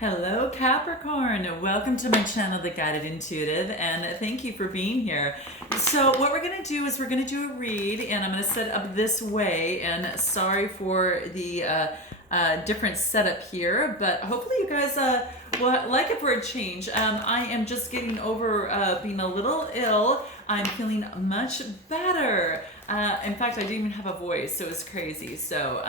Hello, Capricorn. Welcome to my channel, The Guided Intuitive, and thank you for being here. So what we're going to do is we're going to do a read, and I'm going to set it up this way, and sorry for the different setup here, but hopefully you guys will like it for a change. I am just getting over being a little ill. I'm feeling much better. In fact, I didn't even have a voice, so it's crazy. So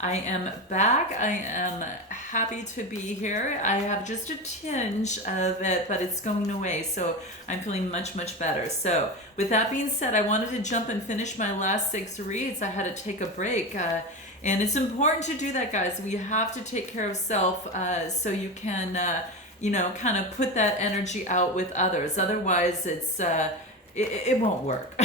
I am back. I am happy to be here. I have just a tinge of it, but it's going away. So I'm feeling much, much better. So with that being said, I wanted to jump and finish my last 6 reads. I had to take a break. And it's important to do that, guys. We have to take care of self so you can, kind of put that energy out with others. Otherwise, it won't work.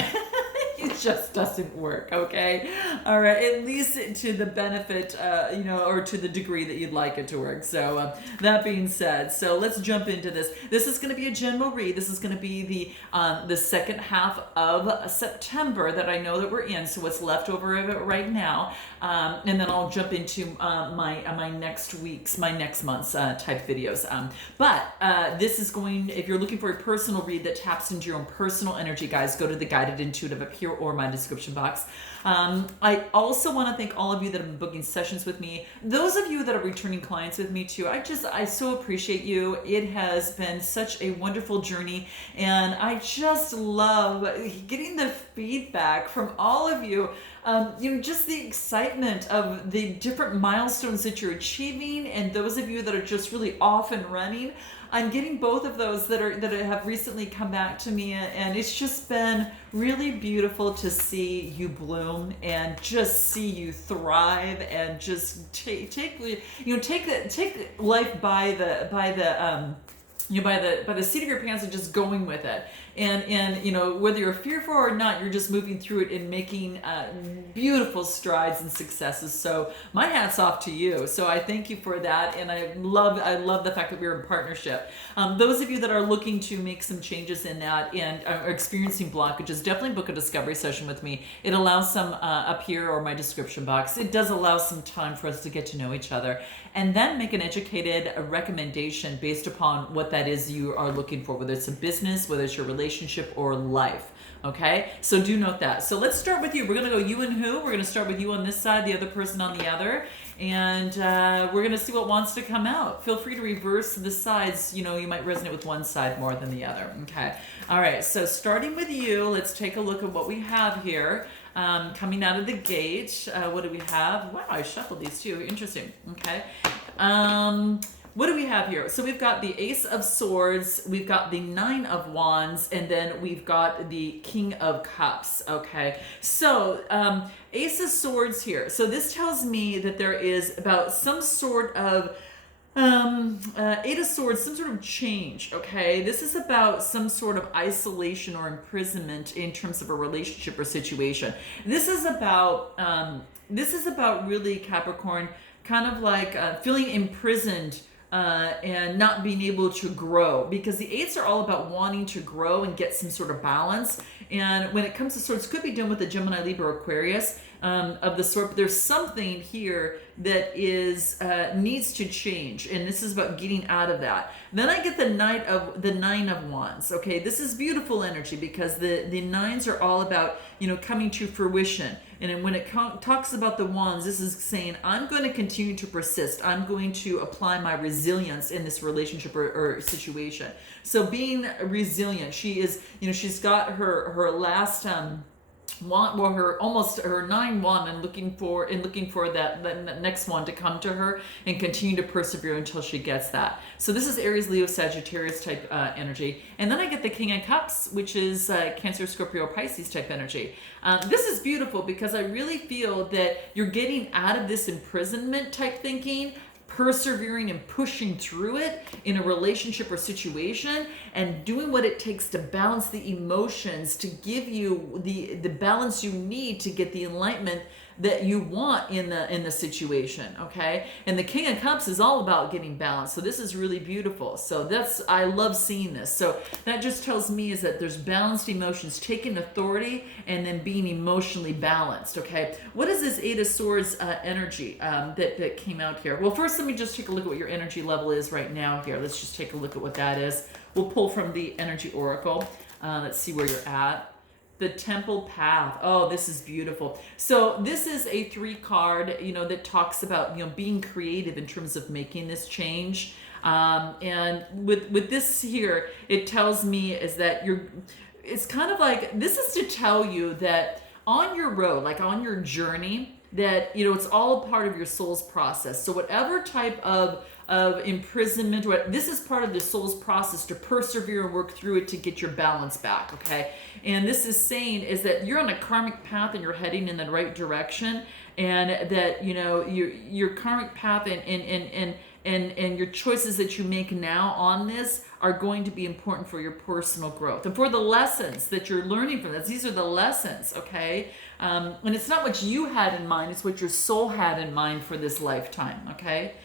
It just doesn't work, okay? All right, at least to the benefit, or to the degree that you'd like it to work. So that being said, so let's jump into this. This is going to be a general read. This is going to be the second half of September that I know that we're in, so what's left over of it right now. And then I'll jump into my next month's type videos. But this is going, if you're looking for a personal read that taps into your own personal energy, guys, go to the Guided Intuitive up here or my description box. I also want to thank all of you that have been booking sessions with me. Those of you that are returning clients with me too, I so appreciate you. It has been such a wonderful journey, and I just love getting the feedback from all of you. Just the excitement of the different milestones that you're achieving, and those of you that are just really off and running. I'm getting both of those that have recently come back to me, and it's just been really beautiful to see you bloom and just see you thrive and just take life by the seat of your pants and just going with it. And whether you're fearful or not, you're just moving through it and making beautiful strides and successes. So my hat's off to you. So I thank you for that, and I love the fact that we're in partnership. Those of you that are looking to make some changes in that and are experiencing blockages, definitely book a discovery session with me. It allows some up here or my description box. It does allow some time for us to get to know each other, and then make an educated recommendation based upon what that is you are looking for, whether it's a business, whether it's your relationship or life. Okay, so do note that. So let's start with you. We're gonna go you and who. We're gonna start with you on this side, the other person on the other, and we're gonna see what wants to come out. Feel free to reverse the sides. You might resonate with one side more than the other. Okay, all right, so starting with you, let's take a look at what we have here. Coming out of the gate, what do we have? Wow, I shuffled these too. Interesting. Okay. What do we have here? So we've got the Ace of Swords, we've got the Nine of Wands, and then we've got the King of Cups. Okay. So Ace of Swords here. So this tells me that there is about some sort of Eight of Swords, some sort of change, okay? This is about some sort of isolation or imprisonment in terms of a relationship or situation. This is about really, Capricorn, kind of like feeling imprisoned and not being able to grow, because the eights are all about wanting to grow and get some sort of balance. And when it comes to swords, could be done with the Gemini, Libra, Aquarius of the sort, but there's something here that needs to change, and this is about getting out of that. Then I get the Nine of Wands. Okay, this is beautiful energy, because the nines are all about coming to fruition. And then when it talks about the wands, this is saying, I'm going to continue to persist. I'm going to apply my resilience in this relationship or situation. So being resilient, she's got her last wand, well, her 9 wand, and looking for that next one to come to her and continue to persevere until she gets that. So this is Aries, Leo, Sagittarius type energy. And then I get the King of Cups, which is Cancer, Scorpio, Pisces type energy. This is beautiful, because I really feel that you're getting out of this imprisonment type thinking, persevering and pushing through it in a relationship or situation, and doing what it takes to balance the emotions to give you the balance you need to get the enlightenment that you want in the situation, okay? And the King of Cups is all about getting balance. So this is really beautiful. So I love seeing this. So that just tells me is that there's balanced emotions, taking authority and then being emotionally balanced, okay? What is this Eight of Swords energy that came out here? Well, first let me just take a look at what your energy level is right now here. Let's just take a look at what that is. We'll pull from the Energy Oracle. Let's see where you're at. The Temple Path. Oh, this is beautiful. So this is a 3 card, that talks about, being creative in terms of making this change. And with this here, it tells me is that it's kind of like, this is to tell you that on your road, like on your journey, that, it's all a part of your soul's process. So whatever type of imprisonment, this is part of the soul's process to persevere and work through it to get your balance back, okay? And this is saying is that you're on a karmic path and you're heading in the right direction, and that, your karmic path and your choices that you make now on this are going to be important for your personal growth and for the lessons that you're learning from this. These are the lessons, okay? And it's not what you had in mind, it's what your soul had in mind for this lifetime, okay?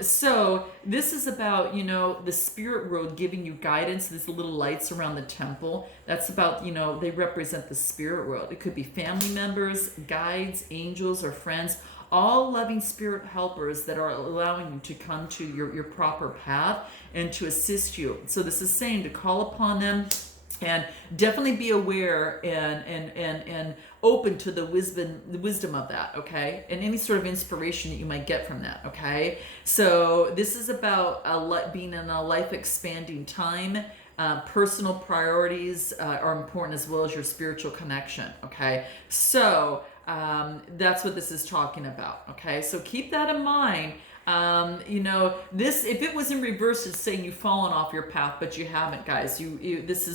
So this is about, the spirit world giving you guidance. These little lights around the temple, that's about, they represent the spirit world. It could be family members, guides, angels, or friends, all loving spirit helpers that are allowing you to come to your proper path and to assist you. So this is saying to call upon them and definitely be aware and open to the wisdom of that, okay? And any sort of inspiration that you might get from that, okay? So this is about being in a life expanding time. Personal priorities are important as well as your spiritual connection, okay? So that's what this is talking about, okay? So keep that in mind. This, if it was in reverse, it's saying you've fallen off your path, but you haven't, guys. This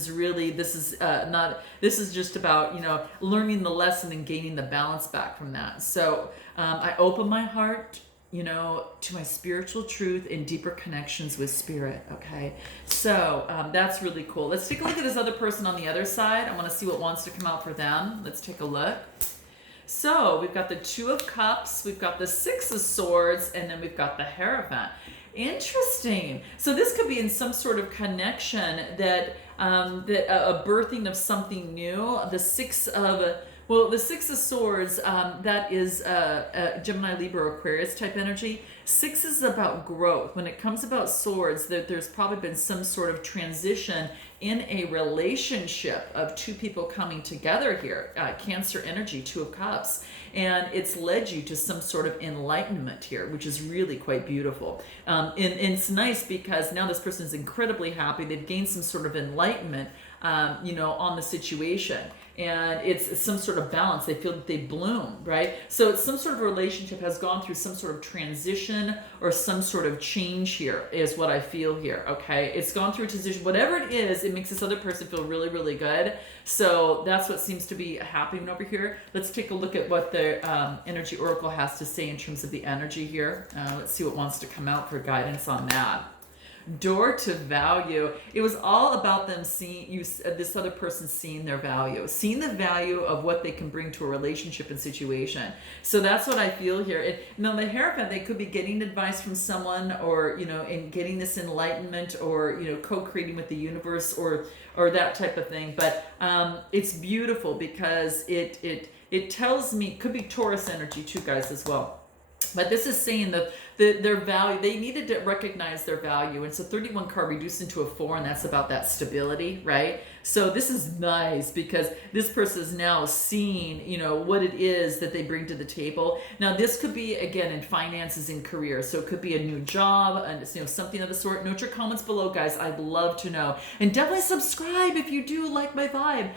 is just about, learning the lesson and gaining the balance back from that. So, I open my heart, to my spiritual truth and deeper connections with spirit. Okay. So, that's really cool. Let's take a look at this other person on the other side. I want to see what wants to come out for them. Let's take a look. So we've got the Two of Cups, we've got the Six of Swords, and then we've got the Hierophant. Interesting. So this could be in some sort of connection that a birthing of something new. The Six of Swords, that is Gemini, Libra, Aquarius type energy. 6 is about growth. When it comes about swords, there's probably been some sort of transition in a relationship of 2 people coming together here. Cancer energy, 2 of Cups. And it's led you to some sort of enlightenment here, which is really quite beautiful. And it's nice because now this person is incredibly happy. They've gained some sort of enlightenment, on the situation. And it's some sort of balance. They feel that they bloom, right? So it's some sort of relationship has gone through some sort of transition or some sort of change here is what I feel here, okay? It's gone through a transition. Whatever it is, it makes this other person feel really, really good. So that's what seems to be happening over here. Let's take a look at what the Energy Oracle has to say in terms of the energy here. Let's see what wants to come out for guidance on that. Door to value. It was all about them seeing you, this other person seeing their value, seeing the value of what they can bring to a relationship and situation. So that's what I feel here. Now the Hierophant, they could be getting advice from someone, or in getting this enlightenment, or co-creating with the universe, or that type of thing. But it's beautiful because it tells me, could be Taurus energy too, guys, as well. But this is saying that their value, they needed to recognize their value. And so 31 card reduced into a 4, and that's about that stability, right? So this is nice because this person is now seeing, what it is that they bring to the table. Now this could be, again, in finances and career. So it could be a new job and something of the sort. Note your comments below, guys. I'd love to know. And definitely subscribe if you do like my vibe,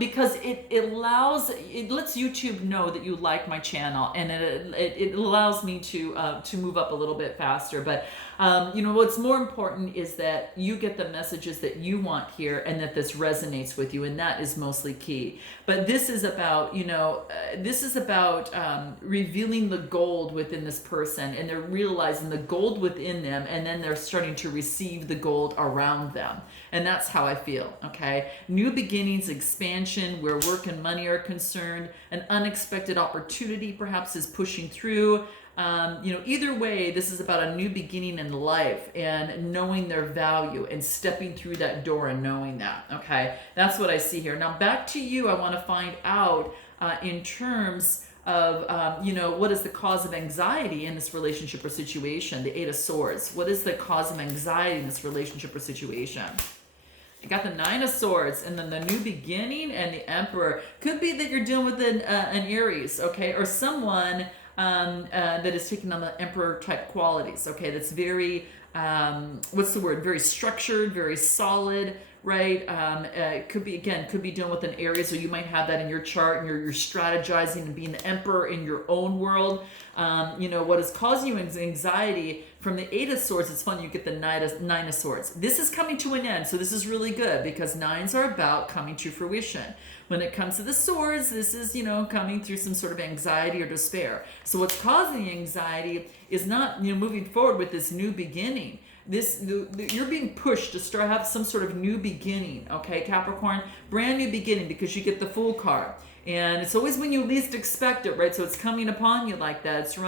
because it lets YouTube know that you like my channel, and it allows me to move up a little bit faster. But what's more important is that you get the messages that you want here, and that this resonates with you, and that is mostly key. But this is about revealing the gold within this person, and they're realizing the gold within them, and then they're starting to receive the gold around them. And that's how I feel. Okay, new beginnings, expansion, where work and money are concerned, an unexpected opportunity perhaps is pushing through. Either way, this is about a new beginning in life, and knowing their value and stepping through that door and knowing that. Okay, that's what I see here. Now back to you. I want to find out in terms of what is the cause of anxiety in this relationship or situation. The Eight of Swords. What is the cause of anxiety in this relationship or situation? You got the Nine of Swords, and then the new beginning, and the Emperor. Could be that you're dealing with an Aries, okay, or someone that is taking on the Emperor type qualities, okay, that's very, very structured, very solid, right? It could be dealing with an Aries, so you might have that in your chart, and you're strategizing and being the Emperor in your own world. What is causing you anxiety from the Eight of Swords, it's fun, you get the Nine of Swords. This is coming to an end, so this is really good, because nines are about coming to fruition. When it comes to the swords, this is, coming through some sort of anxiety or despair. So what's causing the anxiety is not, moving forward with this new beginning. You're being pushed to have some sort of new beginning, okay, Capricorn? Brand new beginning, because you get the Fool card. And it's always when you least expect it, right? So it's coming upon you like that. It's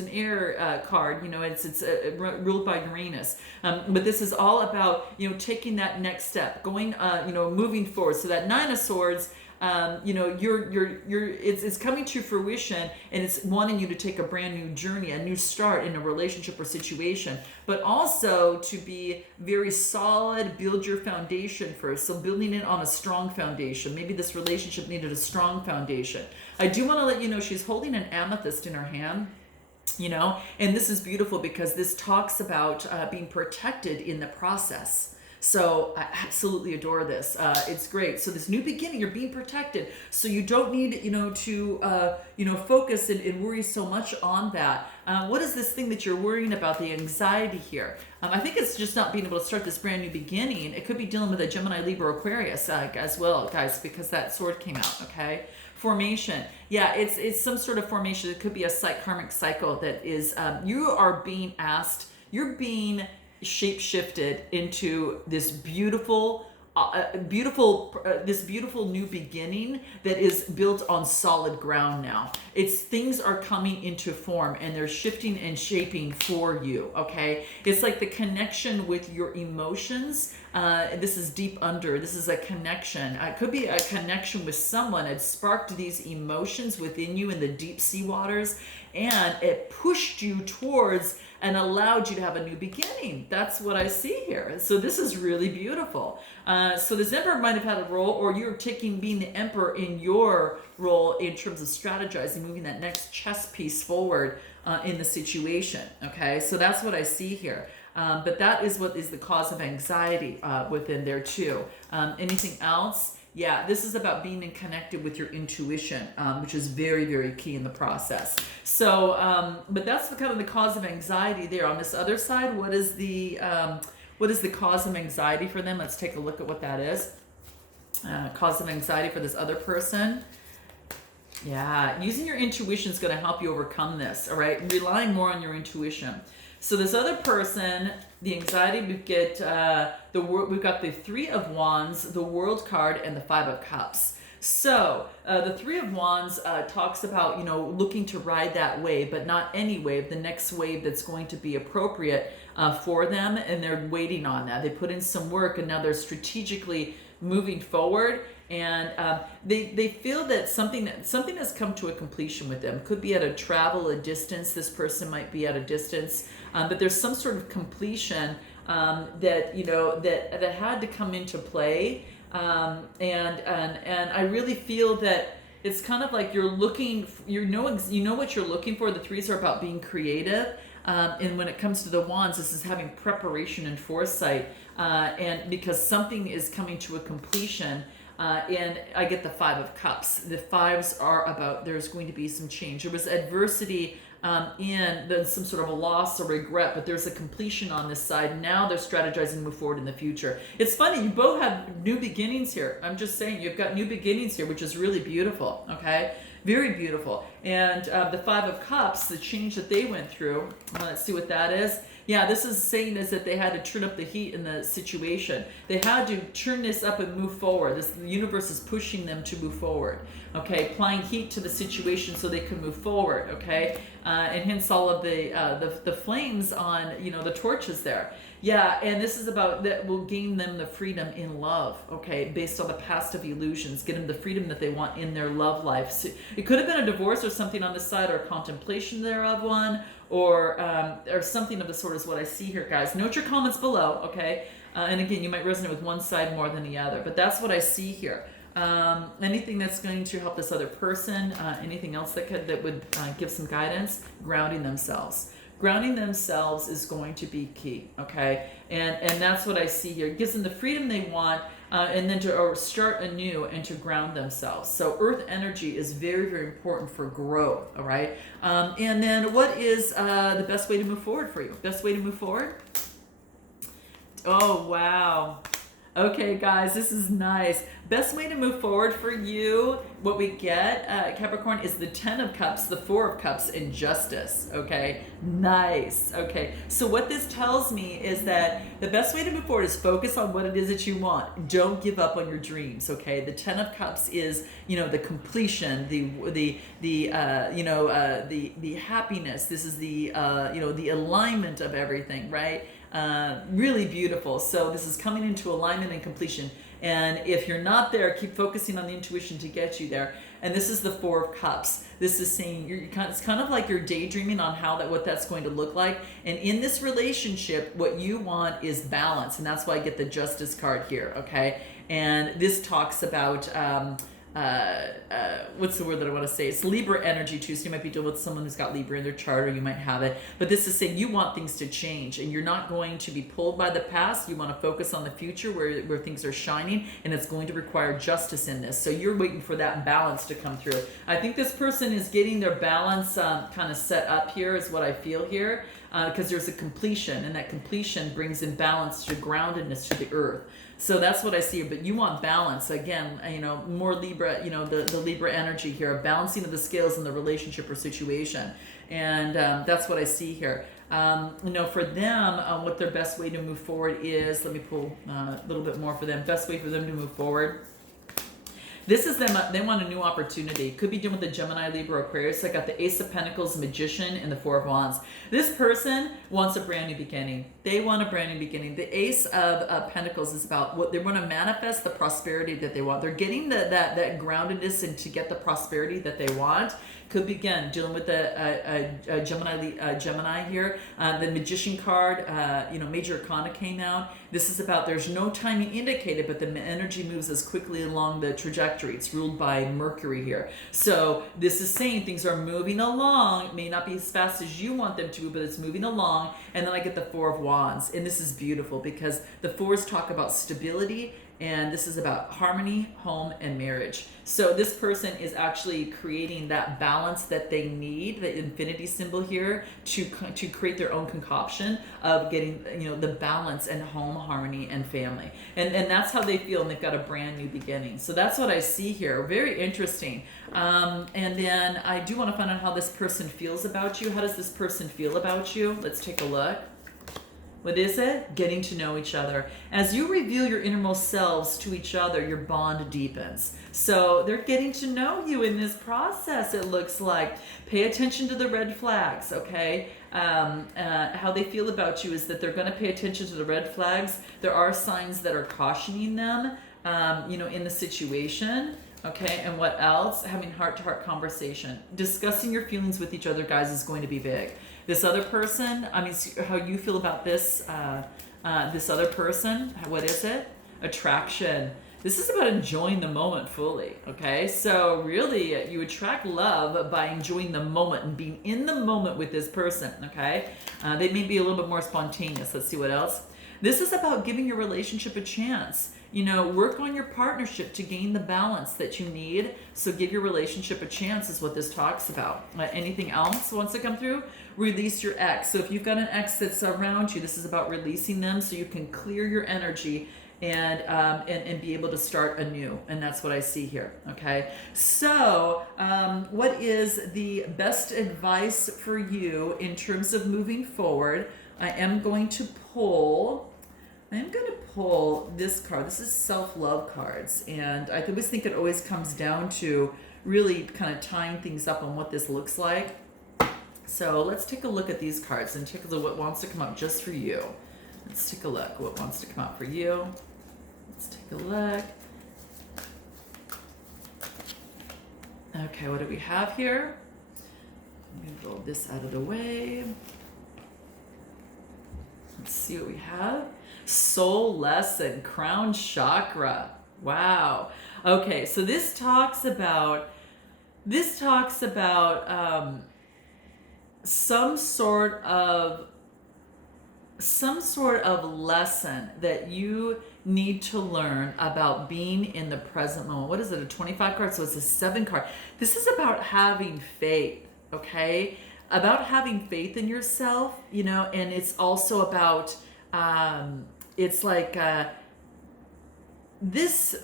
an air card, it's ruled by Uranus. But this is all about, taking that next step, going, moving forward. So that Nine of Swords, it's coming to fruition, and it's wanting you to take a brand new journey, a new start in a relationship or situation, but also to be very solid, build your foundation first. So building it on a strong foundation. Maybe this relationship needed a strong foundation. I do want to let you know she's holding an amethyst in her hand. And this is beautiful, because this talks about being protected in the process. So I absolutely adore this. It's great. So this new beginning, you're being protected. So you don't need, to focus and worry so much on that. What is this thing that you're worrying about, the anxiety here? I think it's just not being able to start this brand new beginning. It could be dealing with a Gemini, Libra, Aquarius as well, guys, because that sword came out, okay? Formation. Yeah, it's some sort of formation. It could be a karmic cycle that is, you're being shape-shifted into this beautiful new beginning that is built on solid ground now. Things are coming into form, and they're shifting and shaping for you, okay? It's like the connection with your emotions. This is deep under. This is a connection. It could be a connection with someone. It sparked these emotions within you in the deep sea waters, and it pushed you towards and allowed you to have a new beginning. That's what I see here. So this is really beautiful. So this Emperor might have had a role, or you're being the Emperor in your role in terms of strategizing, moving that next chess piece forward in the situation. Okay, so that's what I see here. But that is what is the cause of anxiety within there too. Anything else? Yeah, this is about being connected with your intuition, which is very, very key in the process. So, but that's kind of the cause of anxiety there. On this other side, what is the cause of anxiety for them? Let's take a look at what that is. Cause of anxiety for this other person. Yeah, using your intuition is going to help you overcome this, all right? Relying more on your intuition. So this other person, the anxiety, we've got the Three of Wands, the World card, and the Five of Cups. So the Three of Wands talks about, looking to ride that wave, but not any wave, the next wave that's going to be appropriate for them, and they're waiting on that. They put in some work, and now they're strategically moving forward, and they feel that something has come to a completion with them. Could be at a distance. This person might be at a distance, but there's some sort of completion that had to come into play, and I really feel that it's kind of like you're looking, what you're looking for. The threes are about being creative. And when it comes to the wands, this is having preparation and foresight, and because something is coming to a completion, and I get the Five of Cups. The fives are about there's going to be some change. There was adversity in some sort of a loss or regret, but there's a completion on this side. Now they're strategizing to move forward in the future. It's funny, you both have new beginnings here. I'm just saying, you've got new beginnings here, which is really beautiful, okay? Very beautiful. And the Five of Cups, the change that they went through, let's see what that is. Yeah, this is saying is that they had to turn up the heat in the situation. They had to turn this up and move forward. The universe is pushing them to move forward. Okay, applying heat to the situation so they can move forward. Okay, and hence all of the flames on the torches there. Yeah, and this is about that will gain them the freedom in love, okay, based on the past of illusions, get them the freedom that they want in their love life. So it could have been a divorce or something on the side, or contemplation thereof one, or something of the sort is what I see here, guys. Note your comments below, okay? And again, you might resonate with one side more than the other, but that's what I see here. Anything that's going to help this other person, anything else that would give some guidance, grounding themselves. Grounding themselves is going to be key, okay? And that's what I see here. It gives them the freedom they want, and then to start anew and to ground themselves. So earth energy is very, very important for growth, all right? And then what is the best way to move forward for you? Best way to move forward? Oh, wow. Okay, guys, this is nice. Best way to move forward for you, what we get, Capricorn, is the Ten of Cups, the Four of Cups, and Justice, okay? Nice, okay. So what this tells me is that the best way to move forward is focus on what it is that you want. Don't give up on your dreams, okay? The Ten of Cups is, the completion, the happiness. This is the alignment of everything, right? Really beautiful. So this is coming into alignment and completion. And if you're not there, keep focusing on the intuition to get you there. And this is the Four of Cups. This is saying it's kind of like you're daydreaming on what that's going to look like. And in this relationship, what you want is balance, and that's why I get the Justice card here. Okay, and this talks about what's the word that I want to say? It's Libra energy too. So you might be dealing with someone who's got Libra in their chart, or you might have it. But this is saying you want things to change, and you're not going to be pulled by the past. You want to focus on the future where things are shining, and it's going to require justice in this. So you're waiting for that balance to come through. I think this person is getting their balance kind of set up here, is what I feel here, because there's a completion, and that completion brings in balance to groundedness to the earth. So that's what I see. But you want balance. Again, more Libra, the Libra energy here, a balancing of the scales in the relationship or situation. And that's what I see here. For them, what their best way to move forward is, let me pull a little bit more for them. Best way for them to move forward. This is them, they want a new opportunity. Could be dealing with the Gemini, Libra, Aquarius. I got the Ace of Pentacles, Magician, and the Four of Wands. This person wants a brand new beginning. They want a brand new beginning. The Ace of Pentacles is about what they want to manifest, the prosperity that they want. They're getting that groundedness and to get the prosperity that they want. Could be, again, dealing with the Gemini here. The Magician card, Major Arcana came out. This is about there's no timing indicated, but the energy moves as quickly along the trajectory. It's ruled by Mercury here. So this is saying things are moving along. It may not be as fast as you want them to, but it's moving along. And then I get the Four of Wands. And this is beautiful because the fours talk about stability, and this is about harmony, home, and marriage. So this person is actually creating that balance that they need, the infinity symbol here, to create their own concoction of getting the balance and home, harmony, and family. And that's how they feel, and they've got a brand new beginning. So that's what I see here. Very interesting. And then I do want to find out how this person feels about you. How does this person feel about you? Let's take a look. What is it? Getting to know each other. As you reveal your innermost selves to each other, your bond deepens. So they're getting to know you in this process, it looks like. Pay attention to the red flags, okay? How they feel about you is that they're going to pay attention to the red flags. There are signs that are cautioning them, in the situation. Okay, and what else? Having heart-to-heart conversation. Discussing your feelings with each other, guys, is going to be big. This other person, how you feel about this other person, what is it? Attraction. This is about enjoying the moment fully, okay? So really, you attract love by enjoying the moment and being in the moment with this person, okay? They may be a little bit more spontaneous. Let's see what else. This is about giving your relationship a chance. You know, work on your partnership to gain the balance that you need. So give your relationship a chance is what this talks about. Anything else wants to come through? Release your ex. So if you've got an ex that's around you, this is about releasing them so you can clear your energy and be able to start anew. And that's what I see here. Okay. So what is the best advice for you in terms of moving forward? I am going to pull this card. This is self-love cards. And I always think it always comes down to really kind of tying things up on what this looks like. So let's take a look at these cards and take a look what wants to come up just for you. Let's take a look what wants to come out for you. Let's take a look. Okay, what do we have here? I'm going to roll this out of the way. Let's see what we have. Soul lesson, crown chakra. Wow. Okay, so this talks about some sort of lesson that you need to learn about being in the present moment. What is it? A 25 card? So it's a 7 card. This is about having faith, okay? About having faith in yourself, you know, and it's also about it's like this,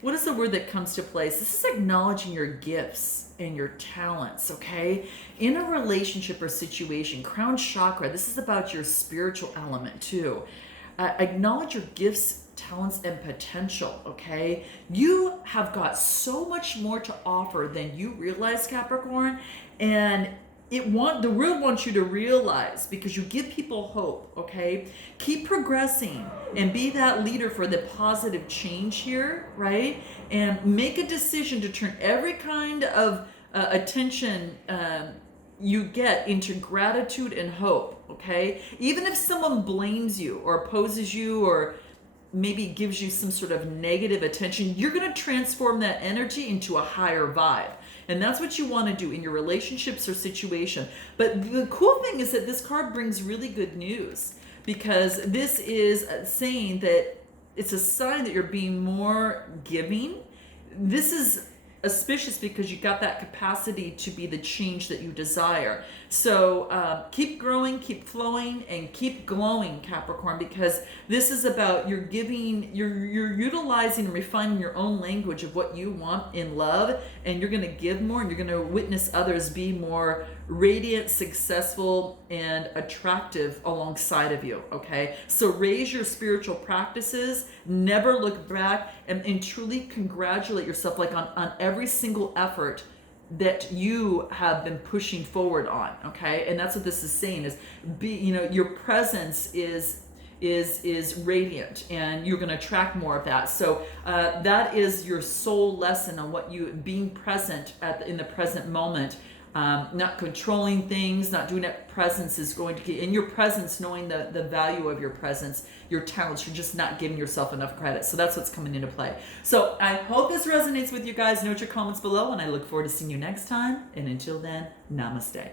what is the word that comes to place? This is acknowledging your gifts and your talents, okay? In a relationship or situation, crown chakra, this is about your spiritual element too. Acknowledge your gifts, talents, and potential, okay? You have got so much more to offer than you realize, Capricorn, and the world wants you to realize because you give people hope, okay? Keep progressing and be that leader for the positive change here, right? And make a decision to turn every kind of attention you get into gratitude and hope, okay? Even if someone blames you or opposes you or maybe gives you some sort of negative attention, you're going to transform that energy into a higher vibe. And that's what you want to do in your relationships or situation. But the cool thing is that this card brings really good news because this is saying that it's a sign that you're being more giving. This is auspicious because you got that capacity to be the change that you desire. So keep growing, keep flowing, and keep glowing, Capricorn, because this is about you're utilizing and refining your own language of what you want in love, and you're going to give more, and you're going to witness others be more radiant, successful, and attractive alongside of you, okay? So raise your spiritual practices, never look back, and truly congratulate yourself like on every single effort that you have been pushing forward on, okay? And that's what this is saying is your presence is radiant, and you're going to attract more of that. So that is your soul lesson on what you being present in the present moment. Not controlling things, not doing it. Presence is going to get in your presence, knowing the value of your presence, your talents. You're just not giving yourself enough credit. So that's what's coming into play. So I hope this resonates with you guys. Note your comments below, and I look forward to seeing you next time. And until then, namaste.